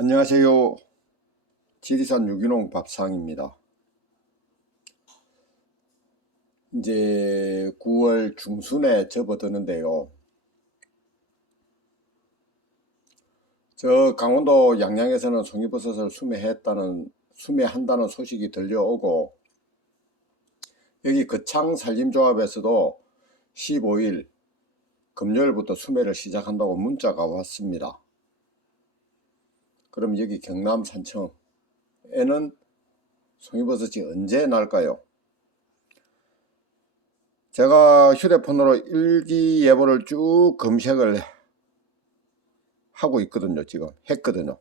안녕하세요. 지리산 유기농 밥상입니다. 이제 9월 중순에 접어드는데요. 저 강원도 양양에서는 송이버섯을 수매한다는 소식이 들려오고, 여기 거창 산림조합에서도 15일 금요일부터 수매를 시작한다고 문자가 왔습니다. 그럼 여기 경남 산청에는 송이버섯이 언제 날까요? 제가 휴대폰으로 일기예보를 쭉 검색을 하고 있거든요. 지금 했거든요.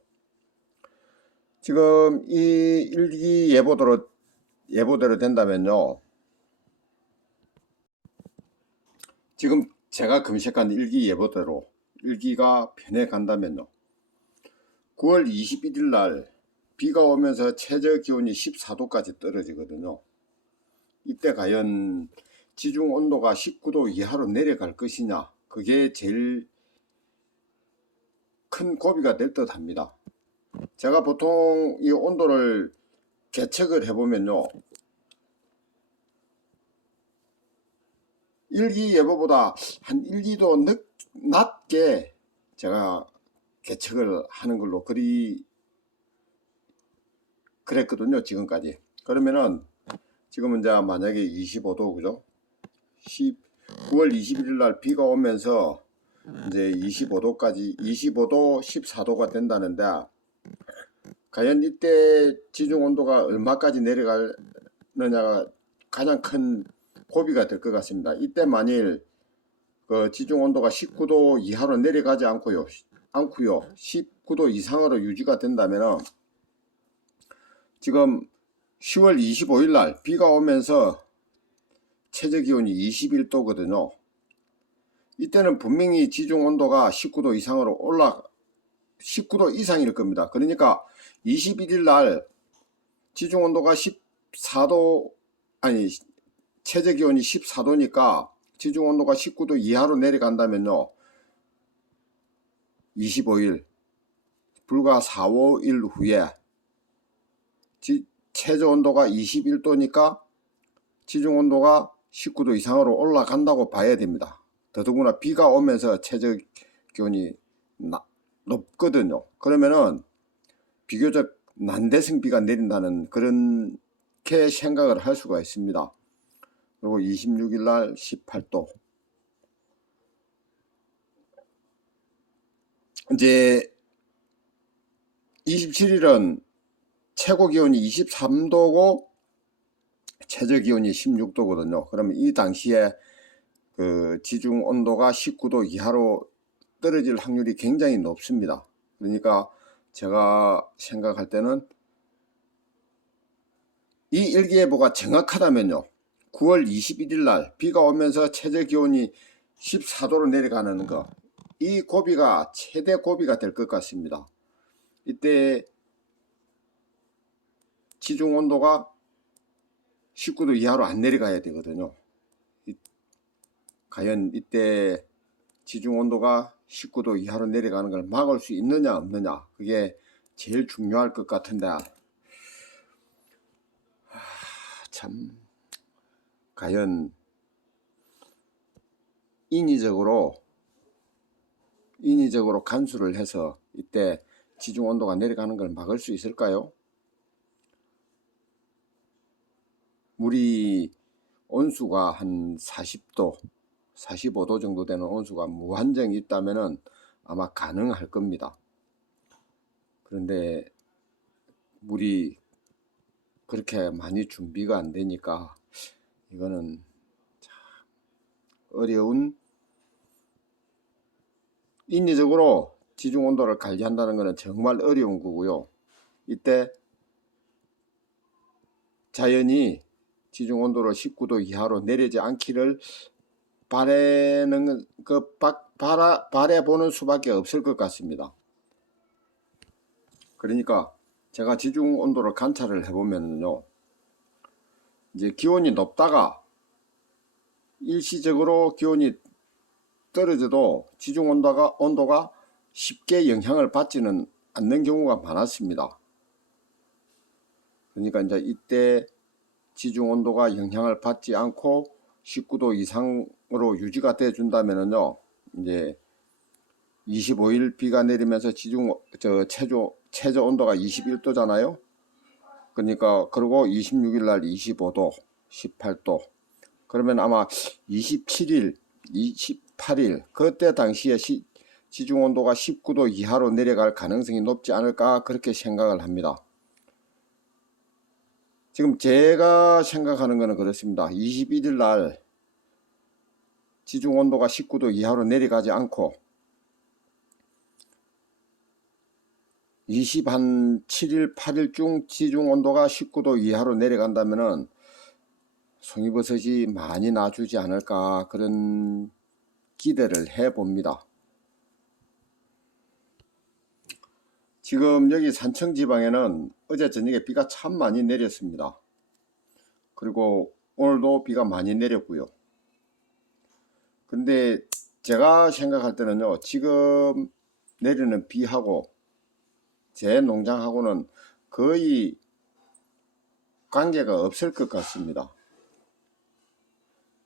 지금 이 예보대로 된다면요, 지금 제가 검색한 일기예보대로 일기가 변해 간다면요, 9월 21일 날 비가 오면서 최저 기온이 14도까지 떨어지거든요. 이때 과연 지중 온도가 19도 이하로 내려갈 것이냐, 그게 제일 큰 고비가 될 듯 합니다. 제가 보통 이 온도를 계측을 해보면요, 일기예보보다 한 1, 2도 낮게 제가 계측을 하는 걸로 그랬거든요, 지금까지. 그러면은 지금은 이제 만약에 25도, 그죠? 9월 21일 날 비가 오면서 이제 25도, 14도가 된다는데, 과연 이때 지중 온도가 얼마까지 내려가느냐가 가장 큰 고비가 될 것 같습니다. 이때 만일 그 지중 온도가 19도 이하로 내려가지 않고요 19도 이상으로 유지가 된다면, 지금 10월 25일 날 비가 오면서 최저 기온이 21도거든요. 이때는 분명히 지중 온도가 19도 이상일 겁니다. 그러니까 21일 날 지중 온도가 14도, 아니 최저 기온이 14도니까 지중 온도가 19도 이하로 내려간다면요, 25일 불과 4, 5일 후에 최저 온도가 21도니까 지중 온도가 19도 이상으로 올라간다고 봐야 됩니다. 더더구나 비가 오면서 최저 기온이 높거든요. 그러면은 비교적 난대성 비가 내린다는 그렇게 생각을 할 수가 있습니다. 그리고 26일 날 18도. 이제 27일은 최고 기온이 23도고 최저 기온이 16도거든요. 그러면 이 당시에 그 지중 온도가 19도 이하로 떨어질 확률이 굉장히 높습니다. 그러니까 제가 생각할 때는 이 일기예보가 정확하다면요, 9월 21일 날 비가 오면서 최저 기온이 14도로 내려가는 거, 이 고비가 최대 고비가 될 것 같습니다. 이때 지중 온도가 19도 이하로 안 내려가야 되거든요. 과연 이때 지중 온도가 19도 이하로 내려가는 걸 막을 수 있느냐 없느냐, 그게 제일 중요할 것 같은데, 참 과연 인위적으로 간수를 해서 이때 지중 온도가 내려가는 걸 막을 수 있을까요? 물이 온수가 한 40도, 45도 정도 되는 온수가 무한정이 있다면 아마 가능할 겁니다. 그런데 물이 그렇게 많이 준비가 안 되니까 이거는 참 어려운, 인위적으로 지중 온도를 관리한다는 것은 정말 어려운 거고요. 이때 자연이 지중 온도를 19도 이하로 내리지 않기를 바라보는 수밖에 없을 것 같습니다. 그러니까 제가 지중 온도를 관찰을 해보면요, 이제 기온이 높다가 일시적으로 기온이 떨어져도 지중 온도가 쉽게 영향을 받지는 않는 경우가 많았습니다. 그러니까 이제 이때 지중 온도가 영향을 받지 않고 19도 이상으로 유지가 돼 준다면은요, 이제 25일 비가 내리면서 최저 온도가 21도잖아요. 그러니까 그리고 26일 날 25도, 18도. 그러면 아마 27일, 28일 그때 당시에 지중 온도가 19도 이하로 내려갈 가능성이 높지 않을까 그렇게 생각을 합니다. 지금 제가 생각하는 것은 그렇습니다. 21일 날 지중 온도가 19도 이하로 내려가지 않고 27일, 8일 중 지중 온도가 19도 이하로 내려간다면은 송이버섯이 많이 나주지 않을까 그런 기대를 해봅니다. 지금 여기 산청지방에는 어제 저녁에 비가 참 많이 내렸습니다. 그리고 오늘도 비가 많이 내렸고요. 근데 제가 생각할 때는요, 지금 내리는 비하고 제 농장하고는 거의 관계가 없을 것 같습니다.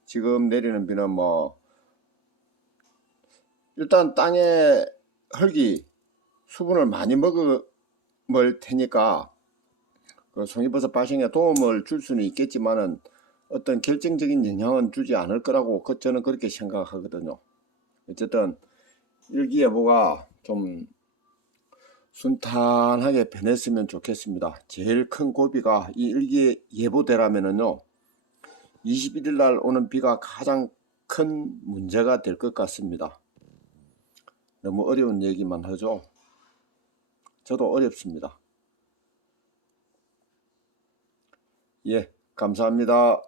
지금 내리는 비는 뭐 일단 땅에 흙이 수분을 많이 머금을 테니까 그 송이버섯 발생에 도움을 줄 수는 있겠지만은 어떤 결정적인 영향은 주지 않을 거라고 저는 그렇게 생각하거든요. 어쨌든 일기예보가 좀 순탄하게 변했으면 좋겠습니다. 제일 큰 고비가 이 일기예보대라면은요, 21일 날 오는 비가 가장 큰 문제가 될 것 같습니다. 너무 어려운 얘기만 하죠. 저도 어렵습니다. 예, 감사합니다.